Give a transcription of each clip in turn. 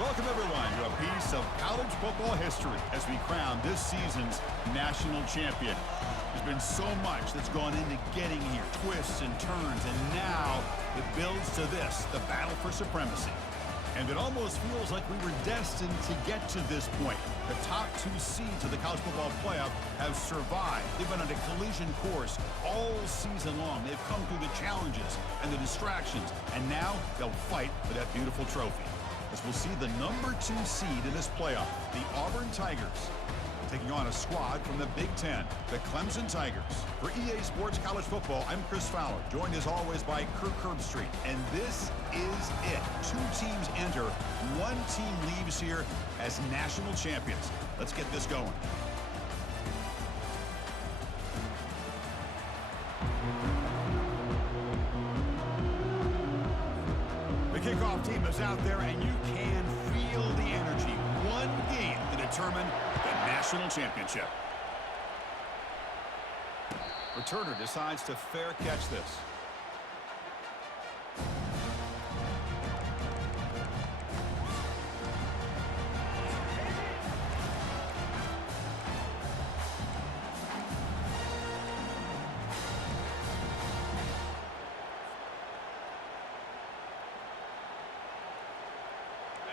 Welcome, everyone, to a piece of college football history as we crown this season's national champion. There's been so much that's gone into getting here, twists and turns, and now it builds to this, the battle for supremacy. And it almost feels like we were destined to get to this point. The top two seeds of the college football playoff have survived. They've been on a collision course all season long. They've come through the challenges and the distractions, and now they'll fight for that beautiful trophy. As we'll see the number 2 seed in this playoff, the Auburn Tigers, taking on a squad from the Big Ten, the Clemson Tigers. For EA Sports College Football, I'm Chris Fowler, joined as always by Kirk Herbstreit. And this is it. 2 teams enter, 1 team leaves here as national champions. Let's get this going. The kickoff team is out there, and you can feel the energy. One game to determine the national championship. Returner decides to fair catch this.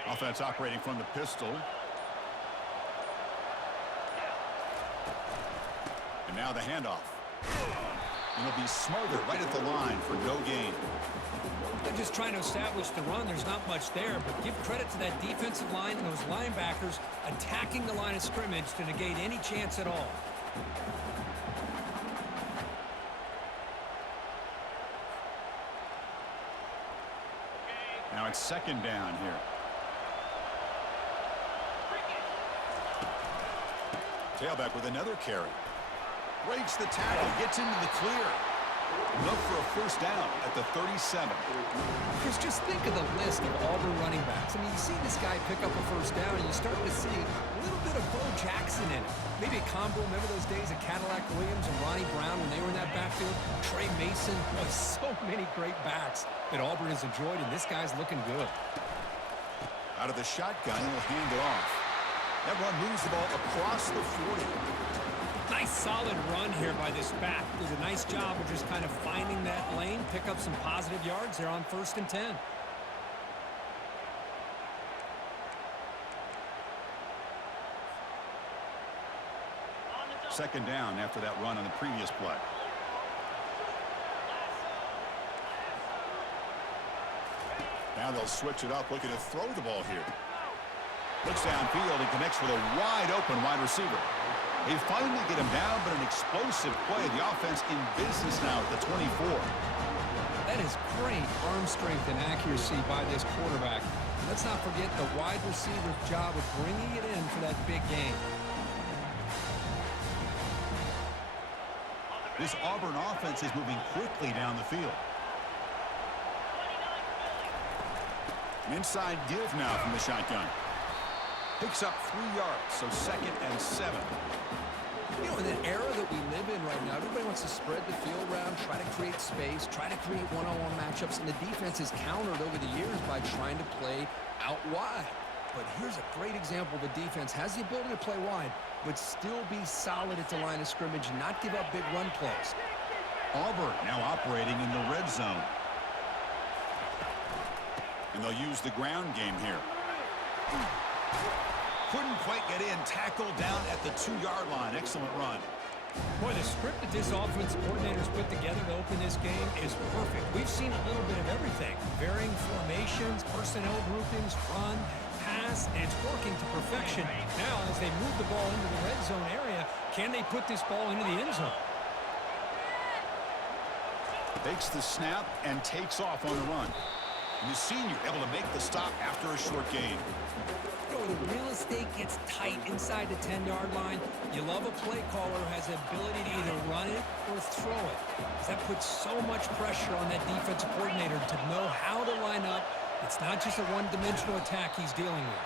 Offense operating from the pistol. And now the handoff. And he'll be smothered right at the line for no gain. They're just trying to establish the run. There's not much there, but give credit to that defensive line and those linebackers attacking the line of scrimmage to negate any chance at all. Now it's second down here. Tailback with another carry. Breaks the tackle, gets into the clear. Enough for a first down at the 37. Chris, just think of the list of Auburn running backs. I mean, you see this guy pick up a first down, and you start to see a little bit of Bo Jackson in it. Maybe a combo. Remember those days of Cadillac Williams and Ronnie Brown when they were in that backfield? Trey Mason. Boy, so many great backs that Auburn has enjoyed, and this guy's looking good. Out of the shotgun, he'll hand it off. That run moves the ball across the 40. Nice solid run here by this back. Did a nice job of just kind of finding that lane, pick up some positive yards there on 1st and 10. Second down after that run on the previous play. Now they'll switch it up, looking to throw the ball here. Looks downfield and connects with a wide-open wide receiver. They finally get him down, but an explosive play. The offense in business now at the 24. That is great arm strength and accuracy by this quarterback. Let's not forget the wide receiver's job of bringing it in for that big game. This Auburn offense is moving quickly down the field. An inside give now from the shotgun. Picks up 3 yards, so 2nd and 7. You know, in the era that we live in right now, everybody wants to spread the field around, try to create space, try to create one-on-one matchups, and the defense is countered over the years by trying to play out wide. But here's a great example. The defense has the ability to play wide, but still be solid at the line of scrimmage and not give up big run plays. Auburn now operating in the red zone. And they'll use the ground game here. Couldn't quite get in. Tackle down at the 2-yard line. Excellent run. Boy, the script that this offense coordinator's put together to open this game is perfect. We've seen a little bit of everything. Varying formations, personnel groupings, run, pass, and it's working to perfection. Now, as they move the ball into the red zone area, can they put this ball into the end zone? Takes the snap and takes off on the run. And the senior able to make the stop after a short gain. The real estate gets tight inside the 10-yard line. You love a play caller who has the ability to either run it or throw it. That puts so much pressure on that defensive coordinator to know how to line up. It's not just a one-dimensional attack he's dealing with.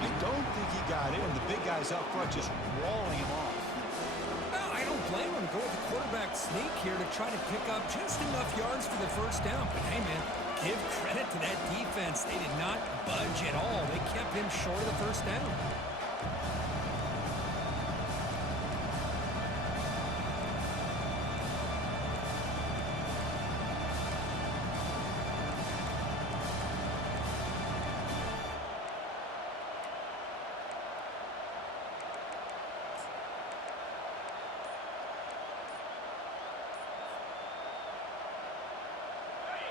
I don't think he got in. The big guys up front just walling him off. No, I don't blame him. Go with the quarterback sneak here to try to pick up just enough yards for the first down. But hey, man, give credit to to that defense. They did not budge at all. They kept him short of the first down.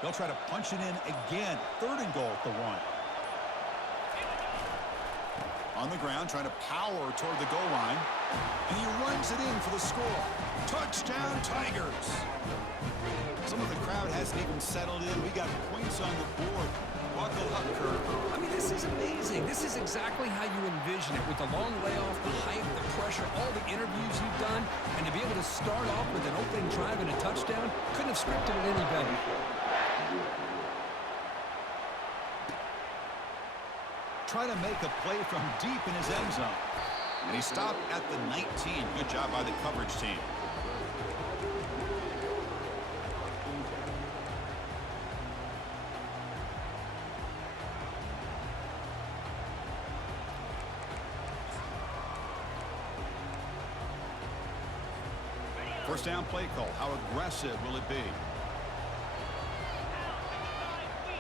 They'll try to punch it in again. 3rd and goal at the 1. On the ground, trying to power toward the goal line. And he runs it in for the score. Touchdown, Tigers. Some of the crowd hasn't even settled in. We got points on the board. Buckle up, Kirk. I mean, this is amazing. This is exactly how you envision it, with the long layoff, the hype, the pressure, all the interviews you've done, and to be able to start off with an opening drive and a touchdown, couldn't have scripted it any better. Try to make a play from deep in his end zone. And he stopped at the 19. Good job by the coverage team. First down play call. How aggressive will it be?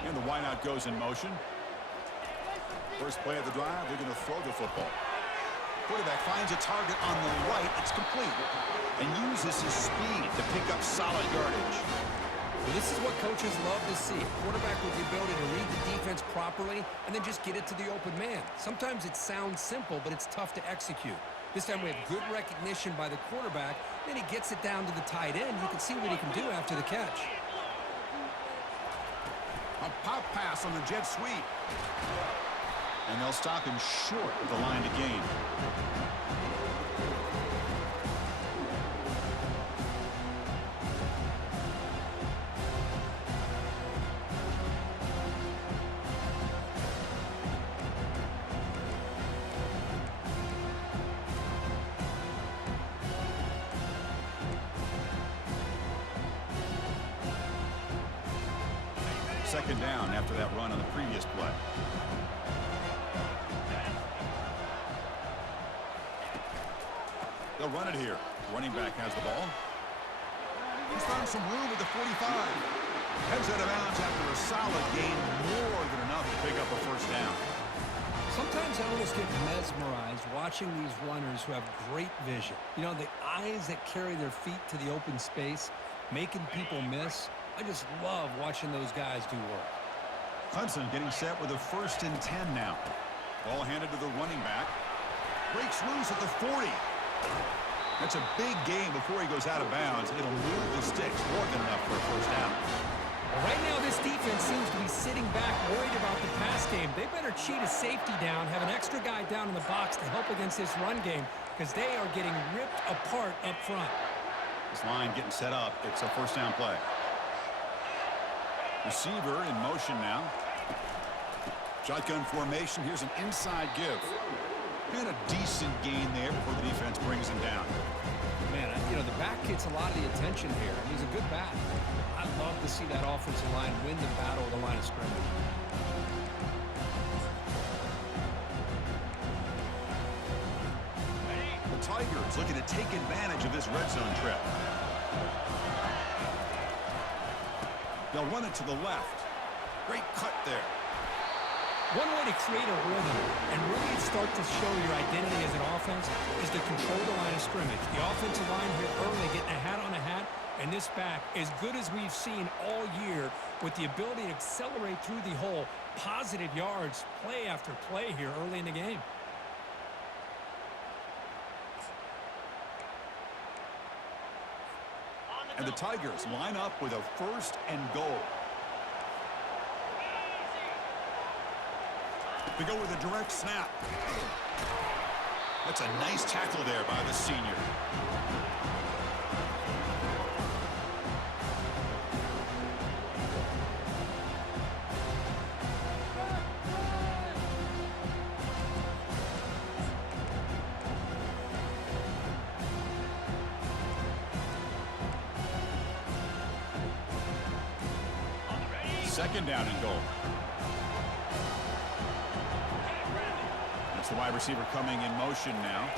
And the wideout goes in motion. First play of the drive, they're going to throw the football. Quarterback finds a target on the right. It's complete. And uses his speed to pick up solid yardage. Well, this is what coaches love to see. A quarterback with the ability to read the defense properly and then just get it to the open man. Sometimes it sounds simple, but it's tough to execute. This time we have good recognition by the quarterback. Then he gets it down to the tight end. You can see what he can do after the catch. A pop pass on the jet sweep. And they'll stop him short of the line to gain. Second down after that run on the previous play. They'll run it here. Running back has the ball. He's found some room at the 45. Heads out of bounds after a solid gain, more than enough to pick up a first down. Sometimes I almost get mesmerized watching these runners who have great vision. You know, the eyes that carry their feet to the open space, making people miss. I just love watching those guys do work. Clemson getting set with a 1st and 10 now. Ball handed to the running back. Breaks loose at the 40. That's a big gain before he goes out of bounds. It'll move the sticks more than enough for a first down. Well, right now this defense seems to be sitting back worried about the pass game. They better cheat a safety down, have an extra guy down in the box to help against this run game, because they are getting ripped apart up front. This line getting set up. It's a first down play. Receiver in motion now. Shotgun formation. Here's an inside give. And a decent gain there before the defense brings him down. Man, you know, the back gets a lot of the attention here. He's a good back. I'd love to see that offensive line win the battle of the line of scrimmage. The Tigers looking to take advantage of this red zone trip. They'll run it to the left. Great cut there. One way to create a rhythm and really start to show your identity as an offense is to control the line of scrimmage. The offensive line here early getting a hat on a hat, and this back, as good as we've seen all year, with the ability to accelerate through the hole, positive yards, play after play here early in the game. And the Tigers line up with a 1st and goal. They go with a direct snap. That's a nice tackle there by the senior. second down and goal. That's the wide receiver coming in motion now.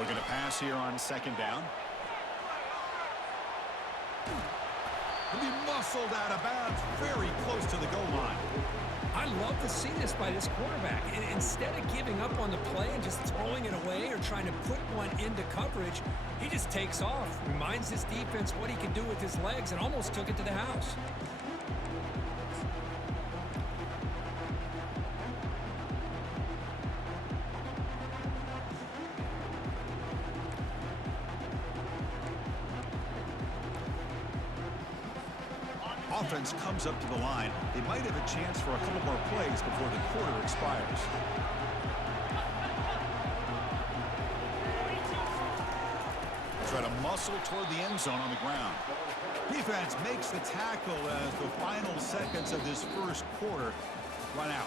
Looking to pass here on second down. And he muscled out of bounds very close to the goal line. I love to see this by this quarterback. And instead of giving up on the play and just throwing it away or trying to put one into coverage, he just takes off, reminds this defense what he can do with his legs, and almost took it to the house. Offense comes up to the line. They might have a chance for a couple more plays before the quarter expires. Try to muscle toward the end zone on the ground. Defense makes the tackle as the final seconds of this first quarter run out.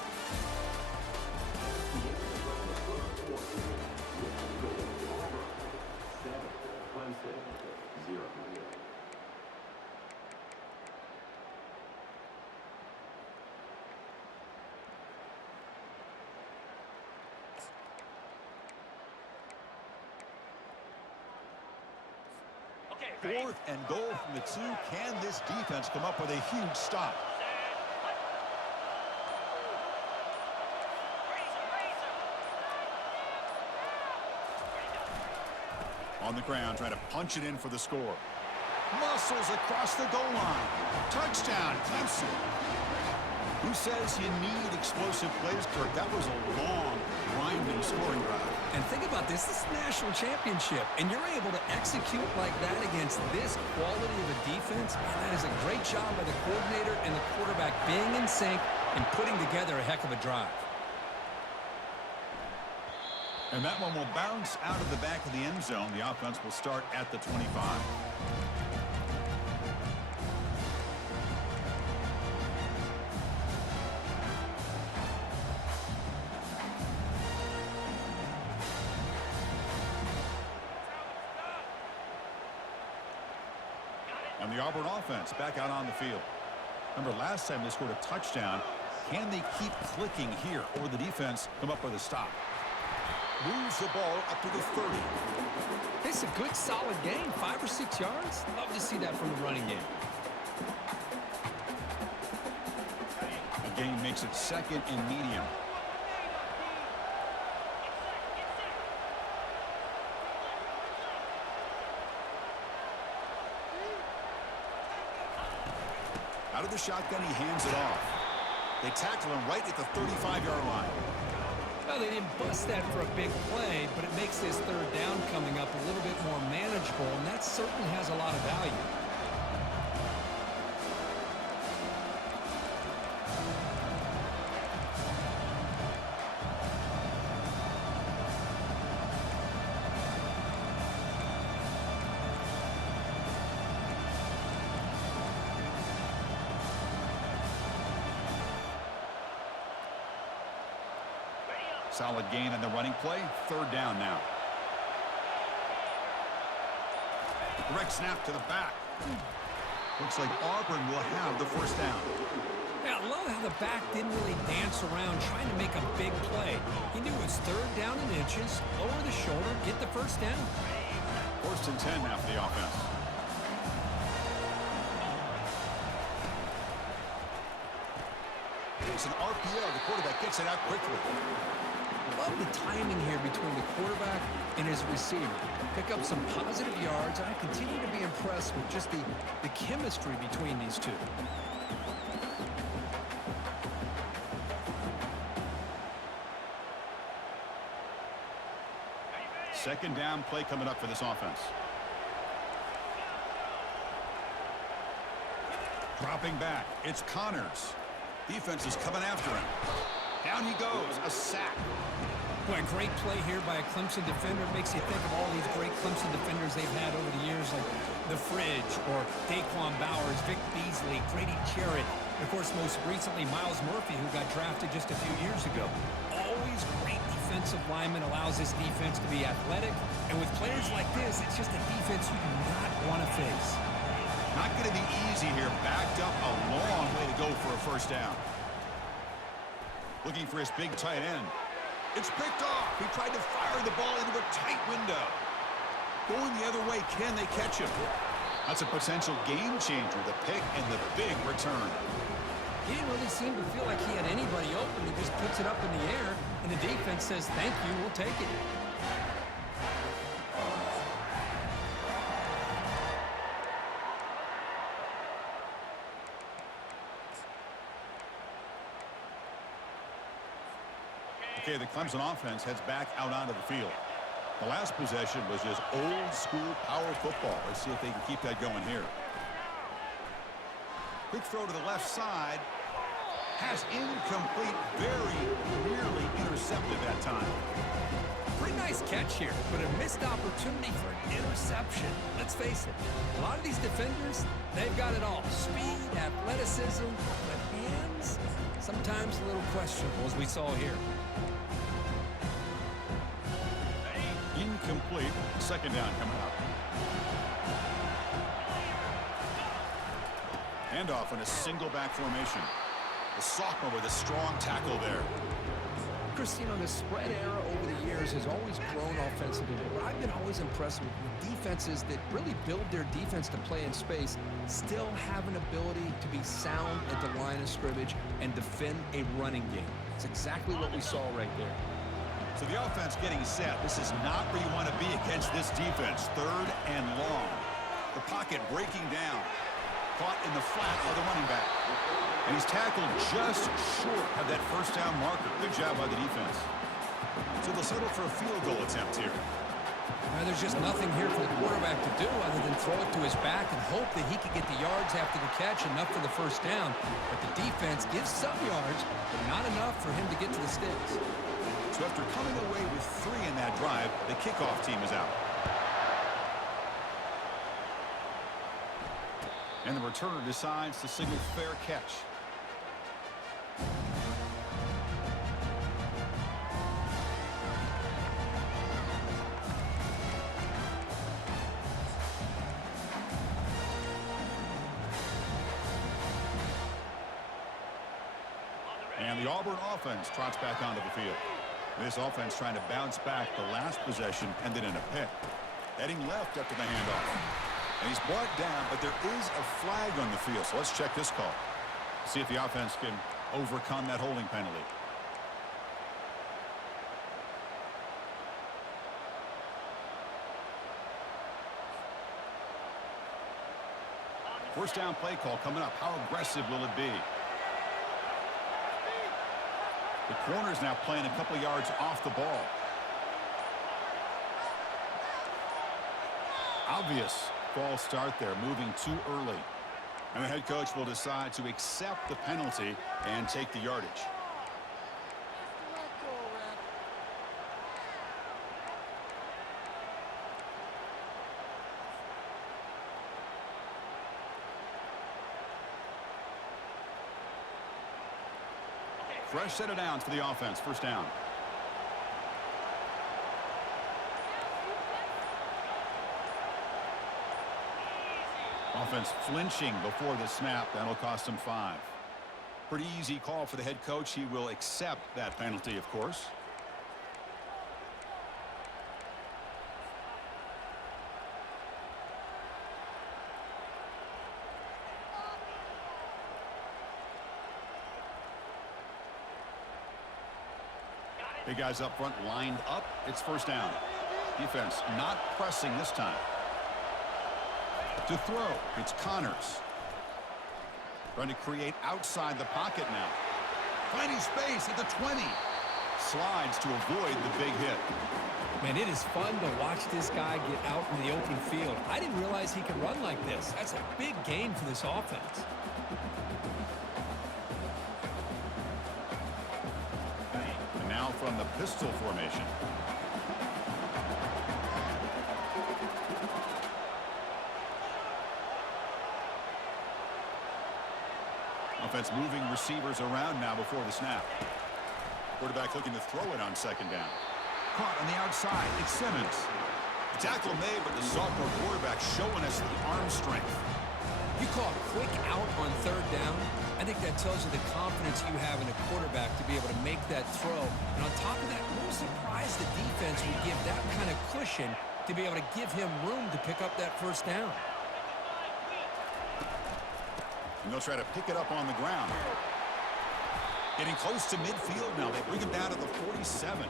Fourth and goal from the 2. Can this defense come up with a huge stop? On the ground, trying to punch it in for the score. Muscles across the goal line. Touchdown, Clemson. Who says you need explosive plays, Kirk? That was a long, grinding scoring drive. And think about this. This is a national championship, and you're able to execute like that against this quality of a defense. Man, that is a great job by the coordinator and the quarterback being in sync and putting together a heck of a drive. And that one will bounce out of the back of the end zone. The offense will start at the 25. And the Auburn offense back out on the field. Remember, last time they scored a touchdown. Can they keep clicking here, or the defense come up with a stop? Moves the ball up to the 30. It's a good, solid gain, 5 or 6 yards. Love to see that from the running game. The gain makes it second and medium. Out of the shotgun, he hands it off. They tackle him right at the 35-yard line. Well, they didn't bust that for a big play, but it makes this third down coming up a little bit more manageable, and that certainly has a lot of value. Solid gain on the running play. Third down now. Direct snap to the back. Looks like Auburn will have the first down. Yeah, I love how the back didn't really dance around trying to make a big play. He knew it was third down in inches, lower the shoulder, get the first down. First and 10 now for the offense. It's an RPO. The quarterback gets it out quickly. Love the timing here between the quarterback and his receiver. Pick up some positive yards, and I continue to be impressed with just the chemistry between these two. Second down play coming up for this offense. Dropping back. It's Connors. Defense is coming after him. Down he goes. A sack. Boy, a great play here by a Clemson defender. It makes you think of all these great Clemson defenders they've had over the years, like The Fridge or Daquan Bowers, Vic Beasley, Grady Jarrett, and of course, most recently, Miles Murphy, who got drafted just a few years ago. Always great defensive lineman, allows this defense to be athletic. And with players like this, it's just a defense you do not want to face. Not going to be easy here. Backed up a long way to go for a first down. Looking for his big tight end. It's picked off. He tried to fire the ball into a tight window. Going the other way, can they catch him? That's a potential game changer, the pick and the big return. He didn't really seem to feel like he had anybody open. He just puts it up in the air, and the defense says, thank you, we'll take it. Okay, the Clemson offense heads back out onto the field. The last possession was just old-school power football. Let's see if they can keep that going here. Quick throw to the left side. Has incomplete, very nearly intercepted that time. Pretty nice catch here, but a missed opportunity for an interception. Let's face it, a lot of these defenders, they've got it all. Speed, athleticism, but hands, sometimes a little questionable, as we saw here. Incomplete. Second down coming up. Handoff in a single back formation. The sophomore with a strong tackle there. Chris, you know, the spread era over the years has always grown offensively, but I've been always impressed with defenses that really build their defense to play in space, still have an ability to be sound at the line of scrimmage and defend a running game. It's exactly what we saw right there. So the offense getting set. This is not where you want to be against this defense. Third and long. The pocket breaking down. Caught in the flat by the running back. And he's tackled just short of that first down marker. Good job by the defense. So they'll settle for a field goal attempt here. Now, there's just nothing here for the quarterback to do other than throw it to his back and hope that he can get the yards after the catch, enough for the first down. But the defense gives some yards, but not enough for him to get to the sticks. So after coming away with 3 in that drive, the kickoff team is out. And the returner decides to signal fair catch. And the Auburn offense trots back onto the field. This offense trying to bounce back. The last possession ended in a pick. Heading left after the handoff. And he's brought down, but there is a flag on the field. So let's check this call. See if the offense can overcome that holding penalty. First down play call coming up. How aggressive will it be? The corner's now playing a couple yards off the ball. Obvious false start there, moving too early. And the head coach will decide to accept the penalty and take the yardage. Fresh set of downs for the offense. First down. Offense flinching before the snap. That'll cost him 5. Pretty easy call for the head coach. He will accept that penalty, of course. Big guys up front lined up. It's first down. Defense not pressing this time. To throw, it's Connors. Trying to create outside the pocket now. Finding space at the 20. Slides to avoid the big hit. Man, it is fun to watch this guy get out in the open field. I didn't realize he could run like this. That's a big gain for this offense. And now from the pistol formation. Offense moving receivers around now before the snap. Quarterback looking to throw it on second down. Caught on the outside. It's Simmons. The tackle made, but the sophomore quarterback showing us the arm strength. You call a quick out on third down, I think that tells you the confidence you have in a quarterback to be able to make that throw. And on top of that, I'm a little surprised the defense would give that kind of cushion to be able to give him room to pick up that first down. And they'll try to pick it up on the ground. Getting close to midfield now. They bring him down to the 47.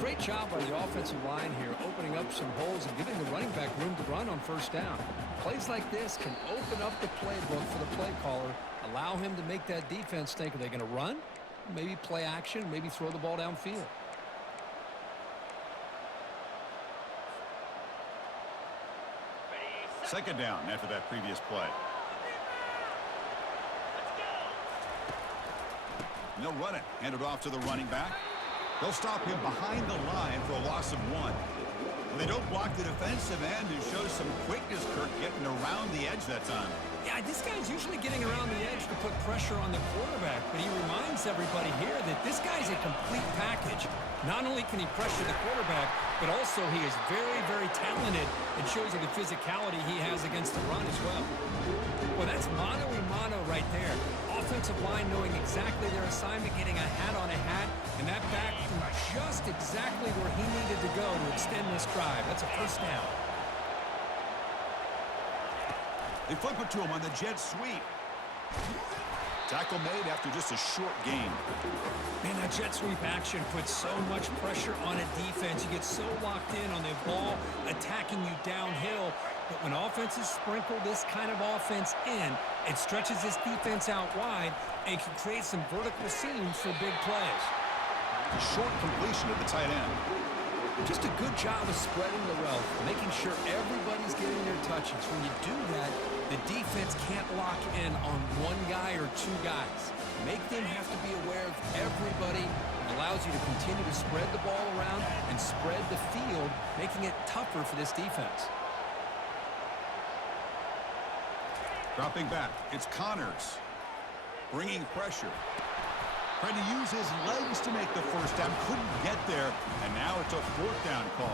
Great job by the offensive line here, opening up some holes and giving the running back room to run on first down. Plays like this can open up the playbook for the play caller, allow him to make that defense think, are they going to run? Maybe play action, maybe throw the ball downfield. Second down after that previous play. And they'll run it. Hand it off to the running back. They'll stop him behind the line for a loss of 1. Well, they don't block the defensive end, who shows some quickness, Kirk, getting around the edge that time. Yeah, this guy's usually getting around the edge to put pressure on the quarterback, but he reminds everybody here that this guy's a complete package. Not only can he pressure the quarterback, but also he is very, very talented and shows you the physicality he has against the run as well. Well, that's mano-a-mano right there. Offensive line knowing exactly their assignment, getting a hat on a hat, and that back just exactly where he needed to go to extend this drive. That's a first down. They flip it to him on the jet sweep. Tackle made after just a short gain. Man, that jet sweep action puts so much pressure on a defense. You get so locked in on the ball attacking you downhill. But when offenses sprinkle this kind of offense in, it stretches this defense out wide and can create some vertical seams for big plays. Short completion to the tight end. Just a good job of spreading the wealth, making sure everybody's getting their touches. When you do that, the defense can't lock in on one guy or two guys. Make them have to be aware of everybody. It allows you to continue to spread the ball around and spread the field, making it tougher for this defense. Dropping back, it's Connors. Bringing pressure. Trying to use his legs to make the first down. Couldn't get there, and now it's a fourth down call.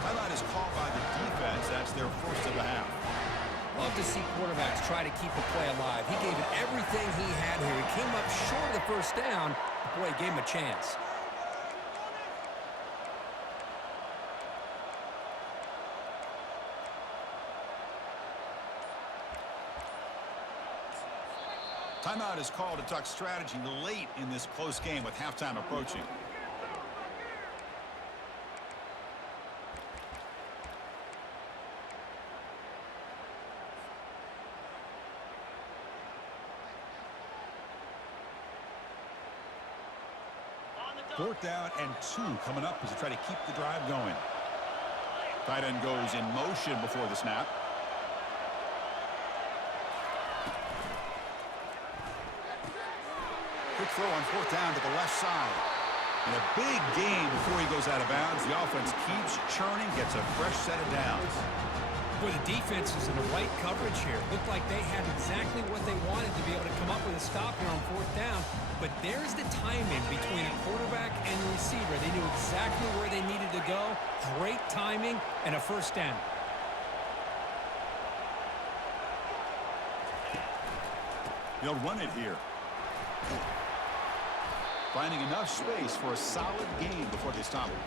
Timeout is called by the defense. That's their first of the half. Love to see quarterbacks try to keep the play alive. He gave it everything he had here. He came up short of the first down. Boy, he gave him a chance. Timeout is called to talk strategy late in this close game with halftime approaching. Fourth down and 2 coming up as they try to keep the drive going. Tight end goes in motion before the snap. Quick throw on fourth down to the left side. And a big gain before he goes out of bounds. The offense keeps churning, gets a fresh set of downs. Boy, the defense is in the right coverage here. Looked like they had exactly what they wanted to be able to come up with a stop here on fourth down. But there's the timing between a quarterback and the receiver. They knew exactly where they needed to go. Great timing and a first down. They'll run it here. Finding enough space for a solid gain before they stop it.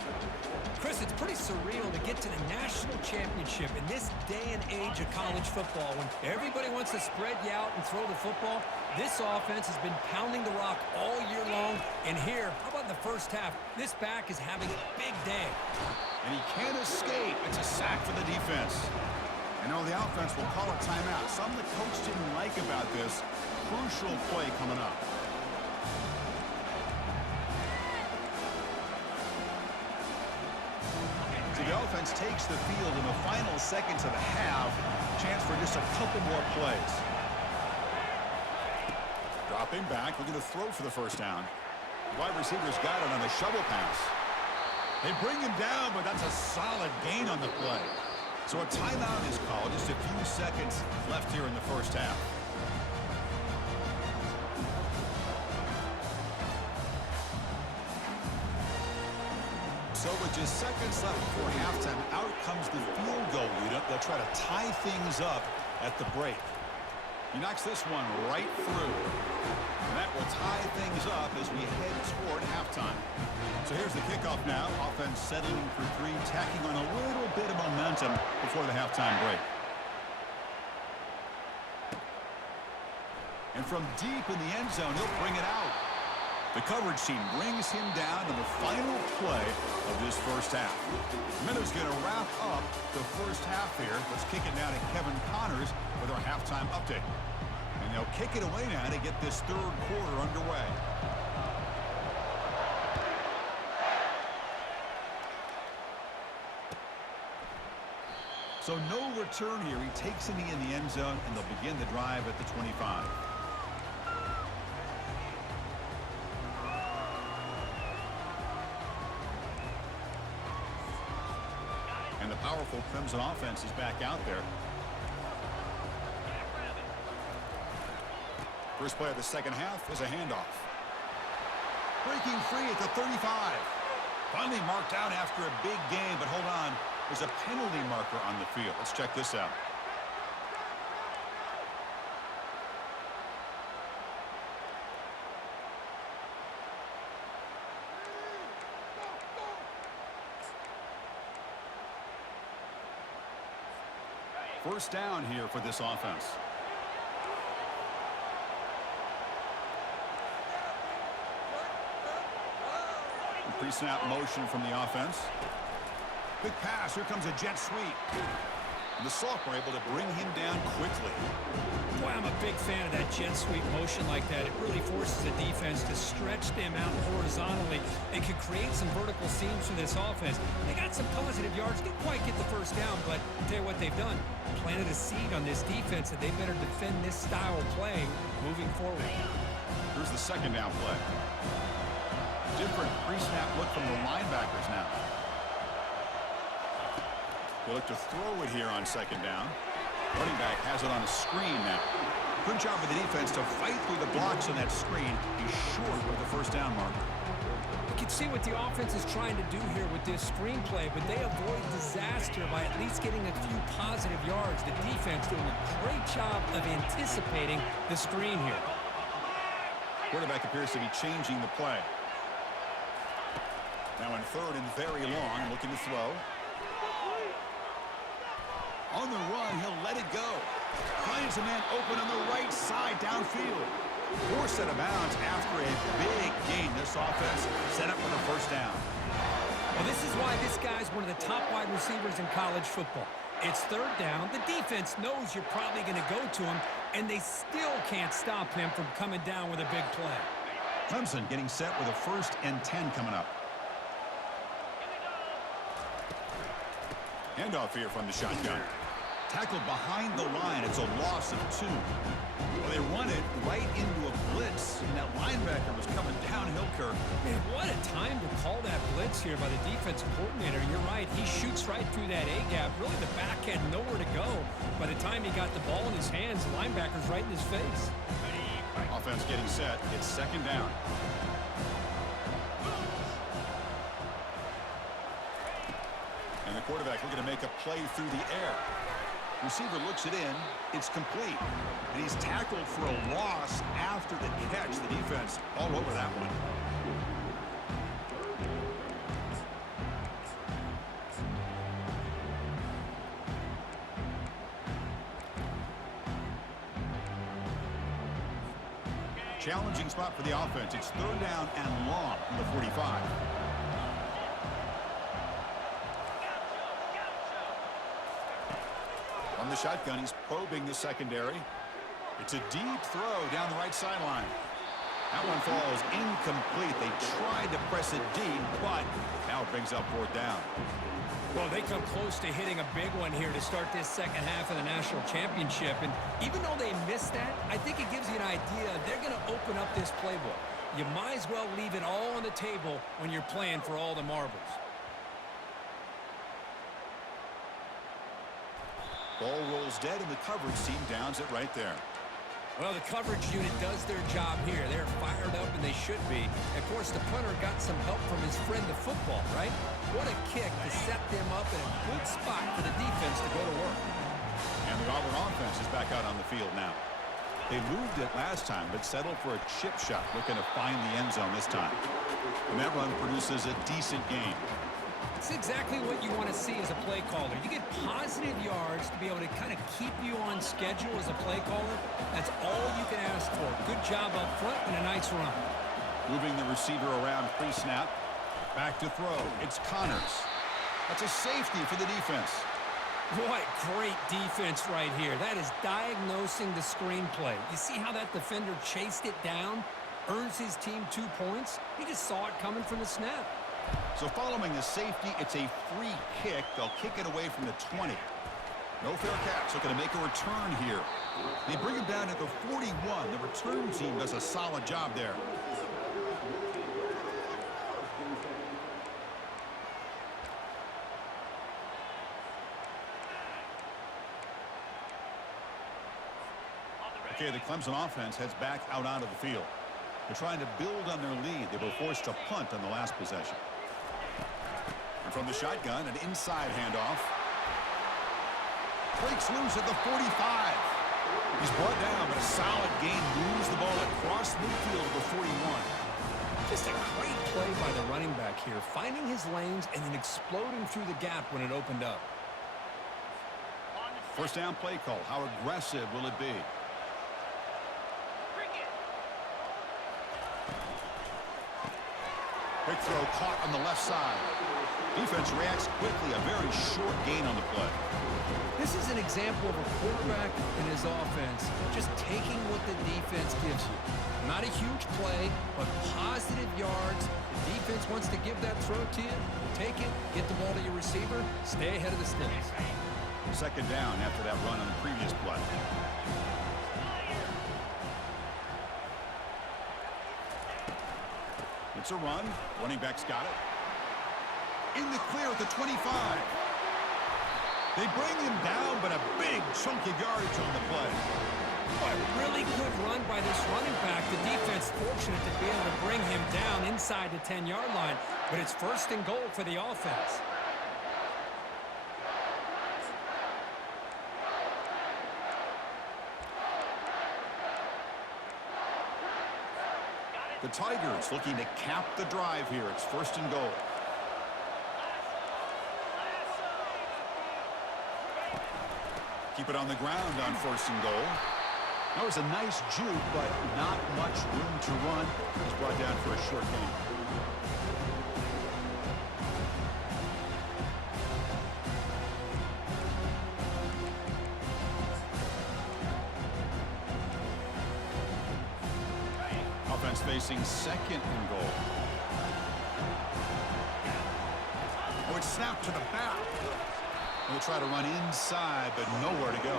Chris, it's pretty surreal to get to the national championship in this day and age of college football when everybody wants to spread you out and throw the football. This offense has been pounding the rock all year long. And here, how about the first half? This back is having a big day. And he can't escape. It's a sack for the defense. And now the offense will call a timeout. Something the coach didn't like about this. Crucial play coming up. So the offense takes the field in the final seconds of the half. Chance for just a couple more plays. Dropping back, looking to throw for the first down. The wide receiver's got it on a shovel pass. They bring him down, but that's a solid gain on the play. So a timeout is called. Just a few seconds left here in the first half. So with just seconds left before halftime, out comes the field goal unit. They'll try to tie things up at the break. He knocks this one right through. And that will tie things up as we head toward halftime. So here's the kickoff now. Offense settling for three, tacking on a little bit of momentum before the halftime break. And from deep in the end zone, he'll bring it out. The coverage team brings him down to the final play of this first half. Minnows going to wrap up the first half here. Let's kick it now to Kevin Connors with our halftime update. And they'll kick it away now to get this third quarter underway. So no return here. He takes it in the end zone, and they'll begin the drive at the 25. And the powerful Clemson offense is back out there. First play of the second half is a handoff. Breaking free at the 35. Finally marked out after a big game, but hold on. There's a penalty marker on the field. Let's check this out. First down here for this offense. Pre-snap motion from the offense. Big pass. Here comes a jet sweep. And the sophomore able to bring him down quickly. Boy, I'm a big fan of that jet sweep motion like that. It really forces the defense to stretch them out horizontally and can create some vertical seams for this offense. They got some positive yards. Didn't quite get the first down, but I'll tell you what they've done. Planted a seed on this defense that they better defend this style of playing moving forward. Here's the second down play. Different pre-snap look from the linebackers now. They look to throw it here on second down. Running back has it on a screen now. Good job of the defense to fight through the blocks on that screen. He's short with the first down marker. You can see what the offense is trying to do here with this screenplay, but they avoid disaster by at least getting a few positive yards. The defense doing a great job of anticipating the screen here. Quarterback appears to be changing the play. Now in third and very long, looking to throw. On the run, he'll let it go. Finds a man open on the right side downfield. Forced out of bounds after a big gain. This offense set up for the first down. Well, this is why this guy's one of the top wide receivers in college football. It's third down. The defense knows you're probably going to go to him, and they still can't stop him from coming down with a big play. Clemson getting set with a 1st and 10 coming up. Handoff here from the shotgun. Tackled behind the line. It's a loss of 2. Well, they run it right into a blitz, and that linebacker was coming downhill, Kirk. Man, what a time to call that blitz here by the defensive coordinator. You're right. He shoots right through that A-gap. Really, the back had nowhere to go. By the time he got the ball in his hands, the linebacker's right in his face. Offense getting set. It's second down. And the quarterback looking to make a play through the air. Receiver looks it in. It's complete. And he's tackled for a loss after the catch. The defense all over that one. Challenging spot for the offense. It's third down and long from the 45. On the shotgun, he's probing the secondary. It's a deep throw down the right sideline. That one falls incomplete. They tried to press it deep, but now it brings up fourth down. Well, they come close to hitting a big one here to start this second half of the national championship. And even though they missed that, I think it gives you an idea they're going to open up this playbook. You might as well leave it all on the table when you're playing for all the marbles. Ball rolls dead, and the coverage team downs it right there. Well, the coverage unit does their job here. They're fired up, and they should be. Of course, the punter got some help from his friend, the football, right? What a kick to set them up in a good spot for the defense to go to work. And the Auburn offense is back out on the field now. They moved it last time, but settled for a chip shot, looking to find the end zone this time. And that run produces a decent gain. It's exactly what you want to see as a play caller. You get positive yards to be able to kind of keep you on schedule as a play caller. That's all you can ask for. Good job up front and a nice run. Moving the receiver around pre-snap. Back to throw. It's Connors. That's a safety for the defense. What great defense right here. That is diagnosing the screenplay. You see how that defender chased it down? Earns his team 2 points. He just saw it coming from the snap. So following the safety, it's a free kick. They'll kick it away from the 20. No fair catch. Looking to make a return here. They bring him down at the 41. The return team does a solid job there. Okay, the Clemson offense heads back out onto the field. They're trying to build on their lead. They were forced to punt on the last possession. And from the shotgun, an inside handoff. Breaks loose at the 45. He's brought down, but a solid gain moves the ball across midfield to the 41. Just a great play by the running back here, finding his lanes and then exploding through the gap when it opened up. First down play call. How aggressive will it be? Quick throw caught on the left side. Defense reacts quickly. A very short gain on the play. This is an example of a quarterback and his offense just taking what the defense gives you. Not a huge play, but positive yards. The defense wants to give that throw to you. You take it, get the ball to your receiver, stay ahead of the sticks. Second down after that run on the previous play. It's a run. Running back's got it. In the clear at the 25. They bring him down, but a big chunk of yardage on the play. Oh, a really good run by this running back. The defense fortunate to be able to bring him down inside the 10-yard line, but it's first and goal for the offense. The Tigers looking to cap the drive here. It's first and goal. Keep it on the ground on first and goal. That was a nice juke, but not much room to run. He's brought down for a short gain. Offense facing second and goal. Oh, it's snapped to the back. They'll try to run inside, but nowhere to go.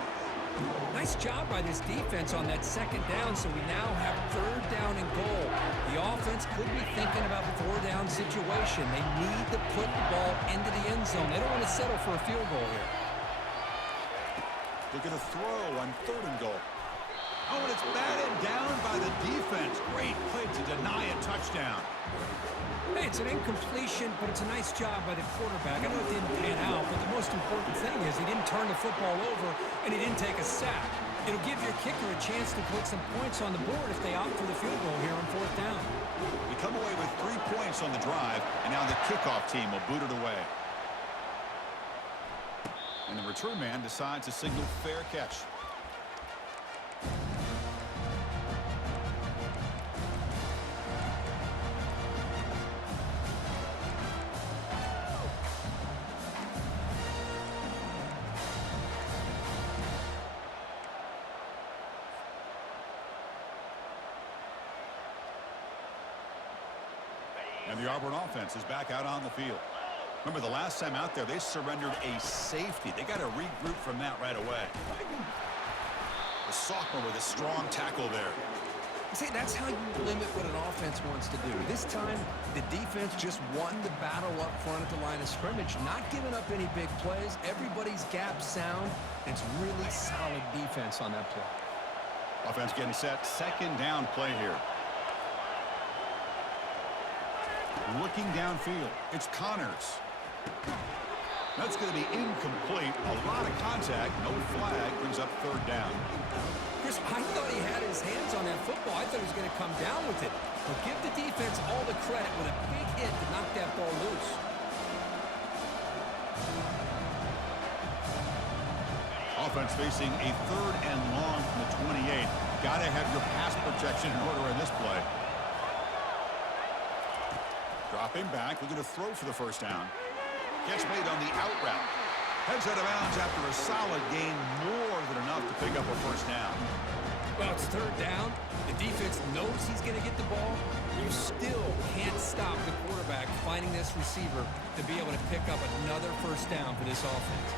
Nice job by this defense on that second down, so we now have third down and goal. The offense could be thinking about the four-down situation. They need to put the ball into the end zone. They don't want to settle for a field goal here. They're going to throw on third and goal. Oh, and it's batted down by the defense. Great play to deny a touchdown. Hey, it's an incompletion, but it's a nice job by the quarterback. I know it didn't pan out, but the most important thing is he didn't turn the football over and he didn't take a sack. It'll give your kicker a chance to put some points on the board if they opt for the field goal here on fourth down. We come away with 3 points on the drive, and now the kickoff team will boot it away. And the return man decides to signal fair catch. And the Auburn offense is back out on the field. Remember, the last time out there, they surrendered a safety. They got to regroup from that right away. The sophomore with a strong tackle there. See, that's how you limit what an offense wants to do. This time, the defense just won the battle up front at the line of scrimmage, not giving up any big plays. Everybody's gap sound. It's really solid defense on that play. Offense getting set. Second down play here. Looking downfield. It's Connors. That's going to be incomplete. A lot of contact. No flag. Brings up third down. Chris, I thought he had his hands on that football. I thought he was going to come down with it. But give the defense all the credit with a big hit to knock that ball loose. Offense facing a 3rd and long from the 28. Got to have your pass protection in order in this play. Dropping back, looking to throw for the first down. Gets made on the out route. Heads out of bounds after a solid gain, more than enough to pick up a first down. Well, it's 3rd down. The defense knows he's going to get the ball. You still can't stop the quarterback finding this receiver to be able to pick up another first down for this offense.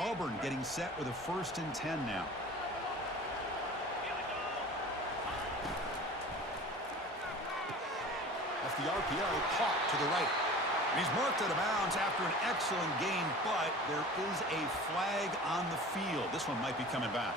Auburn getting set with a 1st and 10 now. Off the RPO, caught to the right. And he's marked out of bounds after an excellent gain, but there is a flag on the field. This one might be coming back.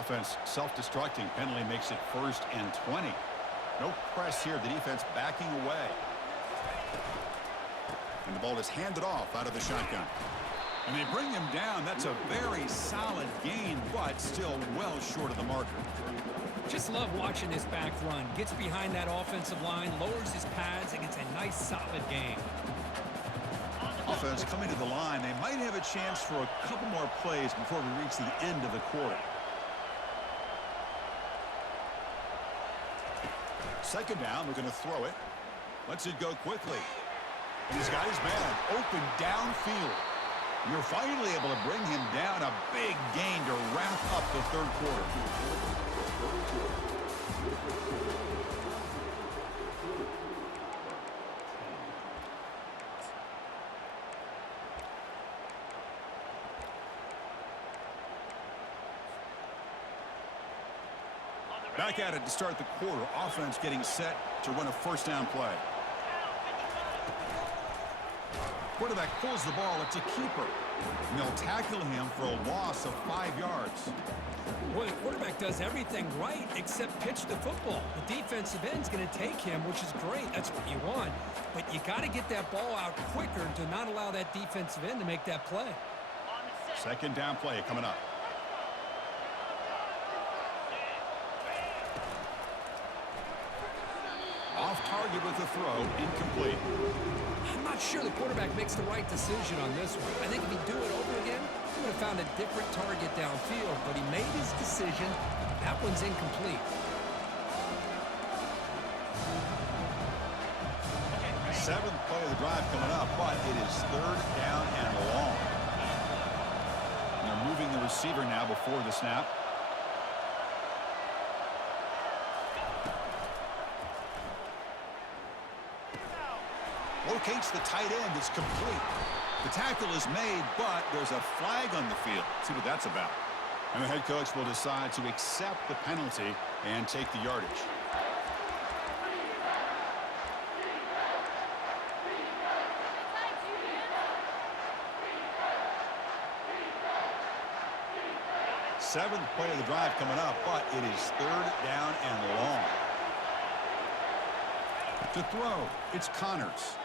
Offense self-destructing. Penalty makes it 1st and 20. No press here. The defense backing away. And the ball is handed off out of the shotgun. And they bring him down. That's a very solid gain, but still well short of the marker. Just love watching this back run. Gets behind that offensive line, lowers his pads, and gets a nice solid gain. Offense coming to the line. They might have a chance for a couple more plays before we reach the end of the quarter. 2nd down, we're going to throw it. Lets it go quickly. And he's got his man open downfield. And you're finally able to bring him down. A big gain to wrap up the 3rd quarter. Back at it to start the quarter. Offense getting set to run a 1st down play. Quarterback pulls the ball. It's a keeper. And they'll tackle him for a loss of 5 yards. Boy, the quarterback does everything right except pitch the football. The defensive end's going to take him, which is great. That's what you want. But you got to get that ball out quicker to not allow that defensive end to make that play. 2nd down play coming up. Off target with the throw, incomplete. I'm not sure the quarterback makes the right decision on this one. I think if he'd do it over again, he would have found a different target downfield, but he made his decision. That one's incomplete. 7th play of the drive coming up, but it is 3rd down and long. And they're moving the receiver now before the snap. Locates the tight end. It's complete. The tackle is made, but there's a flag on the field. See what that's about. And the head coach will decide to accept the penalty and take the yardage. Seventh play of the drive coming up, but it is 3rd down and long. To throw, it's Connors.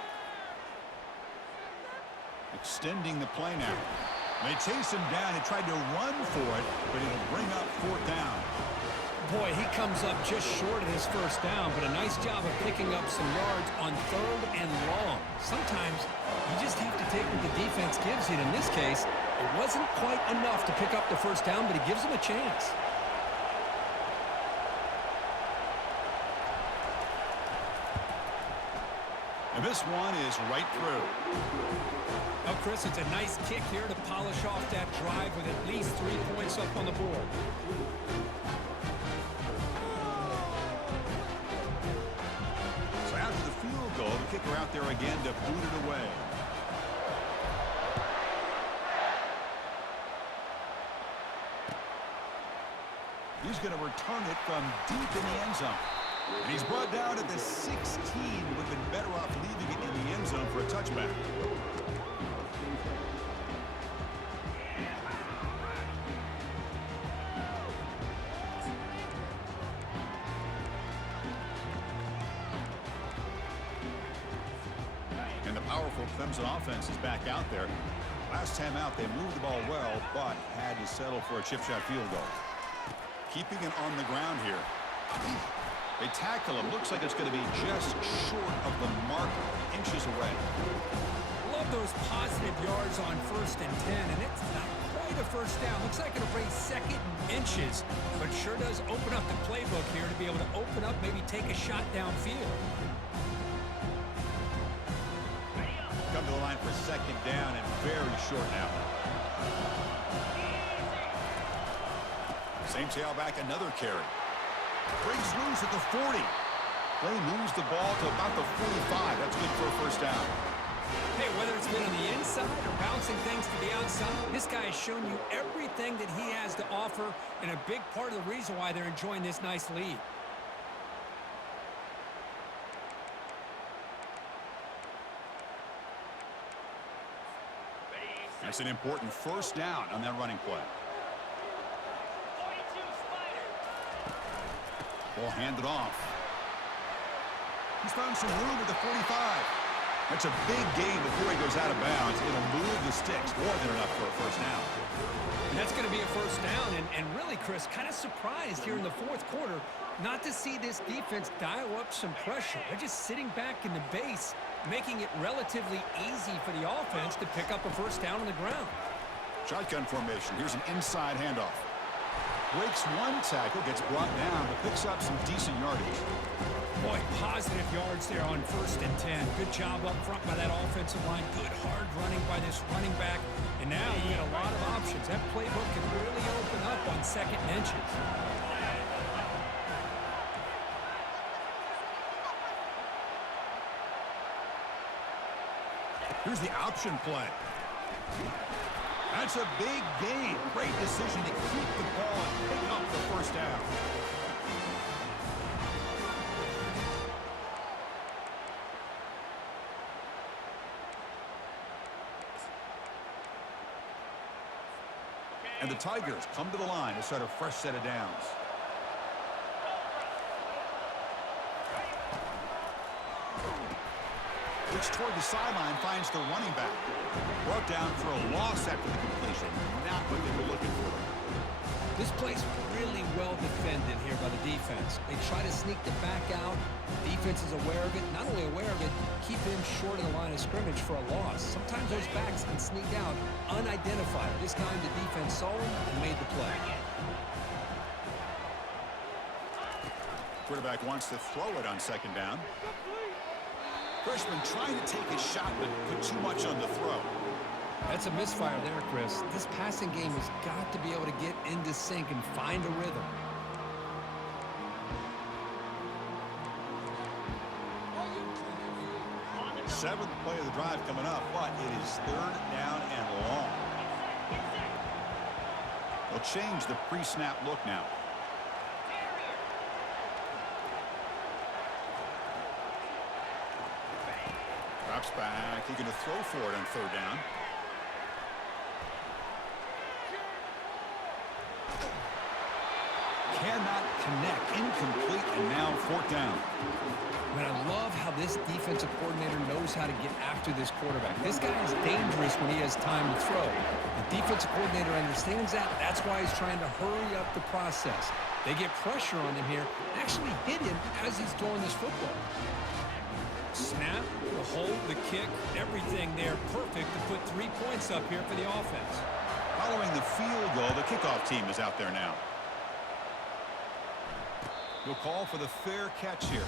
Extending the play now. They chase him down. He tried to run for it, but it'll bring up 4th down. Boy, he comes up just short of his 1st down, but a nice job of picking up some yards on 3rd and long. Sometimes you just have to take what the defense gives you. In this case, it wasn't quite enough to pick up the 1st down, but he gives him a chance. And this one is right through. Oh, Chris, it's a nice kick here to polish off that drive with at least 3 points up on the board. So after the field goal, the kicker out there again to boot it away. He's going to return it from deep in the end zone. And he's brought down at the 16. Would have been better off leaving it in the end zone for a touchback. And the powerful Clemson offense is back out there. Last time out, they moved the ball well, but had to settle for a chip shot field goal. Keeping it on the ground here. They tackle him. Looks like it's going to be just short of the marker, inches away. Love those positive yards on 1st and 10, and it's not quite a first down. Looks like it'll bring 2nd and inches, but sure does open up the playbook here to be able to open up, maybe take a shot downfield. Come to the line for 2nd down and very short now. Same tailback, another carry. Breaks loose at the 40. They moves the ball to about the 45. That's good for a first down. Hey, whether it's been on the inside or bouncing things to the outside, this guy has shown you everything that he has to offer, and a big part of the reason why they're enjoying this nice lead. That's an important first down on that running play. Ball handed off. He's found some room at the 45. That's a big gain before he goes out of bounds. It'll move the sticks. More than enough for a first down. And that's going to be a first down. And really, Chris, kind of surprised here in the 4th quarter not to see this defense dial up some pressure. They're just sitting back in the base, making it relatively easy for the offense to pick up a first down on the ground. Shotgun formation. Here's an inside handoff. Breaks one tackle, gets brought down, but picks up some decent yardage. Boy, positive yards there on 1st and 10. Good job up front by that offensive line. Good hard running by this running back. And now you get a lot of options. That playbook can really open up on 2nd and inches. Here's the option play. That's a big gain. Great decision to keep the ball and pick up the first down. And the Tigers come to the line to start a fresh set of downs. Looks toward the sideline, finds the running back. Brought down for a loss after the completion. Not what they were looking for. This play's really well defended here by the defense. They try to sneak the back out. The defense is aware of it. Not only aware of it, keep him short of the line of scrimmage for a loss. Sometimes those backs can sneak out unidentified. This time the defense saw him and made the play. Quarterback wants to throw it on 2nd down. Freshman trying to take his shot, but put too much on the throw. That's a misfire there, Chris. This passing game has got to be able to get into sync and find a rhythm. Seventh play of the drive coming up, but it is 3rd down and long. They'll change the pre-snap look now. Drops back. He's going to throw for it on 3rd down. Cannot connect. Incomplete, and now 4th down. Man, I love how this defensive coordinator knows how to get after this quarterback. This guy is dangerous when he has time to throw. The defensive coordinator understands that. That's why he's trying to hurry up the process. They get pressure on him here, actually hit him as he's throwing this football. Snap, the hold, the kick, everything there perfect to put 3 points up here for the offense. Following the field goal, the kickoff team is out there now. We'll call for the fair catch here.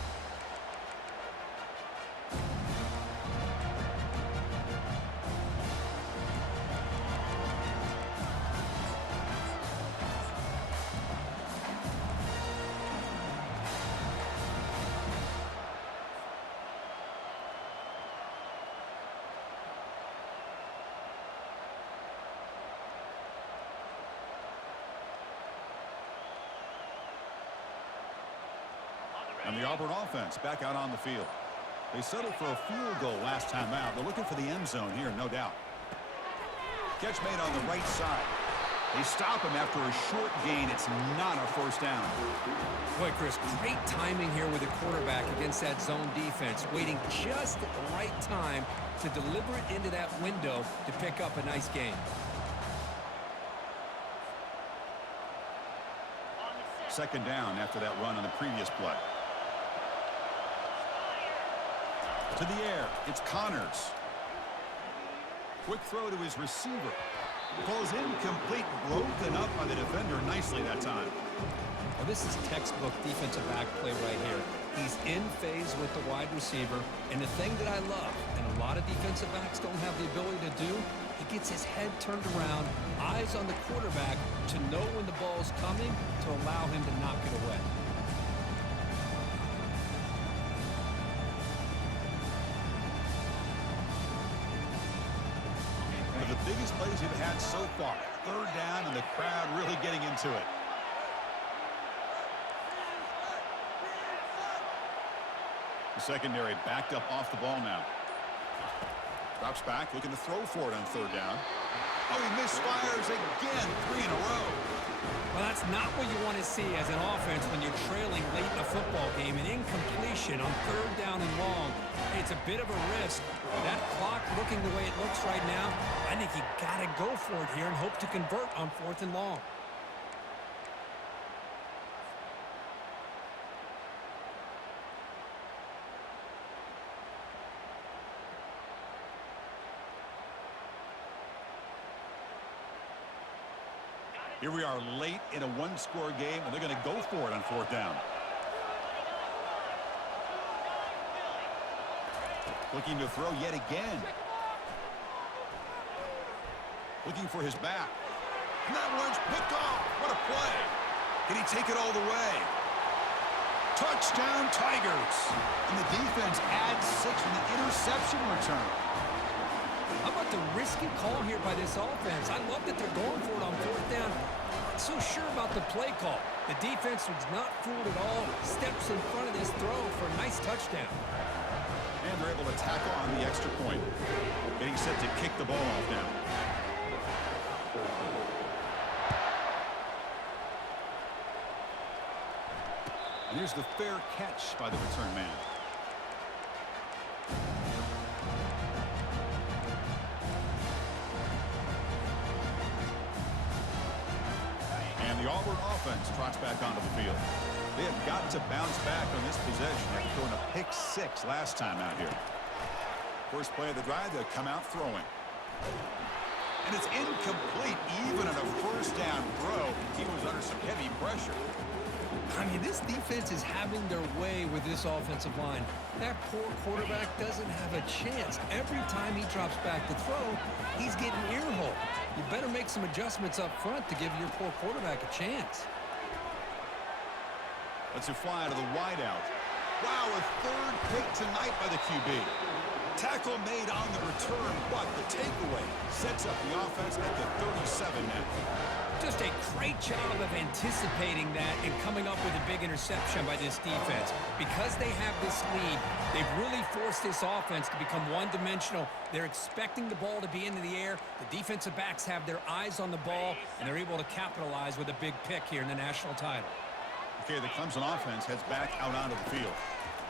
And the Auburn offense back out on the field. They settled for a field goal last time out. They're looking for the end zone here, no doubt. Catch made on the right side. They stop him after a short gain. It's not a first down. Boy, Chris, great timing here with the quarterback against that zone defense, waiting just at the right time to deliver it into that window to pick up a nice gain. Second down after that run on the previous play. To the air, it's Connors. Quick throw to his receiver. Falls incomplete, broken up by the defender nicely that time. Well, this is textbook defensive back play right here. He's in phase with the wide receiver, and the thing that I love, and a lot of defensive backs don't have the ability to do, he gets his head turned around, eyes on the quarterback to know when the ball's coming to allow him to knock it away. One of the biggest plays we've had so far. Third down, and the crowd really getting into it. The secondary backed up off the ball now. Drops back, looking to throw for it on third down. Oh, he misfires again, 3 in a row. Well, that's not what you want to see as an offense when you're trailing late in a football game. An incompletion on third down and long. It's a bit of a risk. That clock looking the way it looks right now, I think you got to go for it here and hope to convert on fourth and long. Here we are late in a one-score game, and they're going to go for it on fourth down. Looking to throw yet again. Looking for his back. And that one's picked off. What a play. Can he take it all the way? Touchdown, Tigers. And the defense adds 6 from the interception return. How about the risky call here by this offense? I love that they're going for it on fourth down. Not so sure about the play call. The defense was not fooled at all. Steps in front of this throw for a nice touchdown. And they're able to tackle on the extra point. Getting set to kick the ball off now. And here's the fair catch by the return man. The Auburn offense trots back onto the field. They have got to bounce back on this possession after throwing a pick 6 last time out here. First play of the drive, they'll come out throwing. And it's incomplete, even on a first down throw. He was under some heavy pressure. I mean, this defense is having their way with this offensive line. That poor quarterback doesn't have a chance. Every time he drops back to throw, he's getting ear-hole. You better make some adjustments up front to give your poor quarterback a chance. Let's fly to the wideout. Wow, a third pick tonight by the QB. Tackle made on the return, but the takeaway sets up the offense at the 37 now. Just a great job of anticipating that and coming up with a big interception by this defense. Because they have this lead, they've really forced this offense to become one-dimensional. They're expecting the ball to be into the air. The defensive backs have their eyes on the ball, and they're able to capitalize with a big pick here in the national title. Okay, the Clemson offense heads back out onto the field.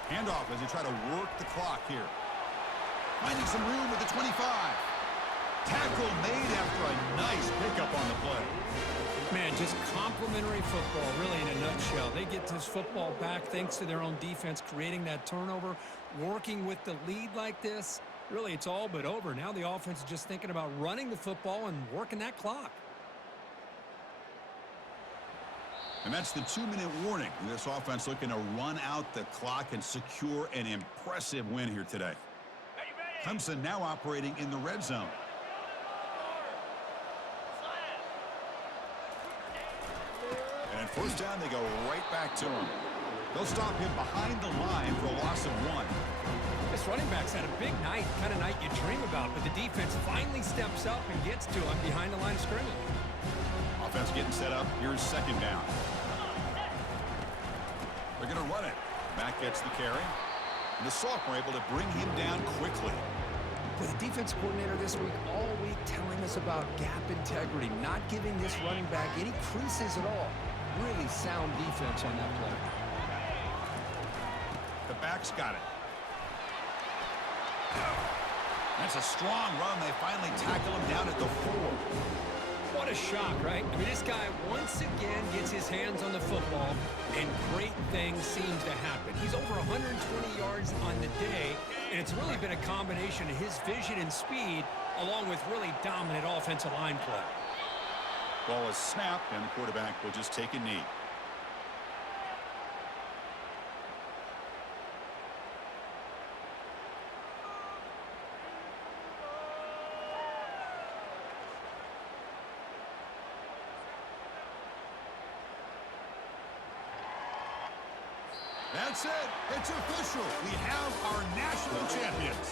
Handoff as they try to work the clock here. Finding some room at the 25. Tackle made after a nice pickup on the play. Man, just complimentary football, really, in a nutshell. They get this football back thanks to their own defense, creating that turnover, working with the lead like this. Really, it's all but over. Now the offense is just thinking about running the football and working that clock. And that's the 2-minute warning. This offense looking to run out the clock and secure an impressive win here today. Clemson now operating in the red zone. And first down, they go right back to him. They'll stop him behind the line for a loss of 1. This running back's had a big night, kind of night you dream about, but the defense finally steps up and gets to him behind the line of scrimmage. Offense getting set up. Here's second down. They're going to run it. Mack gets the carry. And the sophomore able to bring him down quickly. With the defense coordinator this week, all week telling us about gap integrity, not giving this running back any creases at all. Really sound defense on that play. The back's got it. That's a strong run. They finally tackle him down at the 4. What a shock, right? I mean, this guy once again gets his hands on the football, and great things seem to happen. He's over 120 yards on the day, and it's really been a combination of his vision and speed, along with really dominant offensive line play. Ball is snapped, and the quarterback will just take a knee. That's it. It's official. We have our national champions.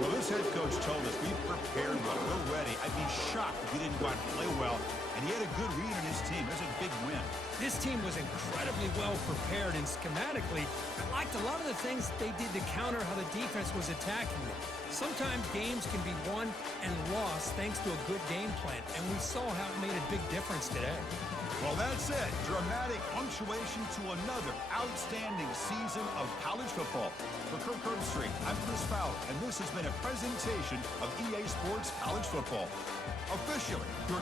Well, this head coach told us we prepared well. We're ready. I'd be shocked if he didn't go out and play well. And he had a good read on his team. There's a big win. This team was incredibly well prepared, and schematically, I liked a lot of the things they did to counter how the defense was attacking them. Sometimes games can be won and lost thanks to a good game plan, and we saw how it made a big difference today. Well, that's it. Dramatic punctuation to another outstanding season of college football. For Kirk Herbstreit, I'm Chris Fowler, and this has been a presentation of EA Sports College Football. Officially, your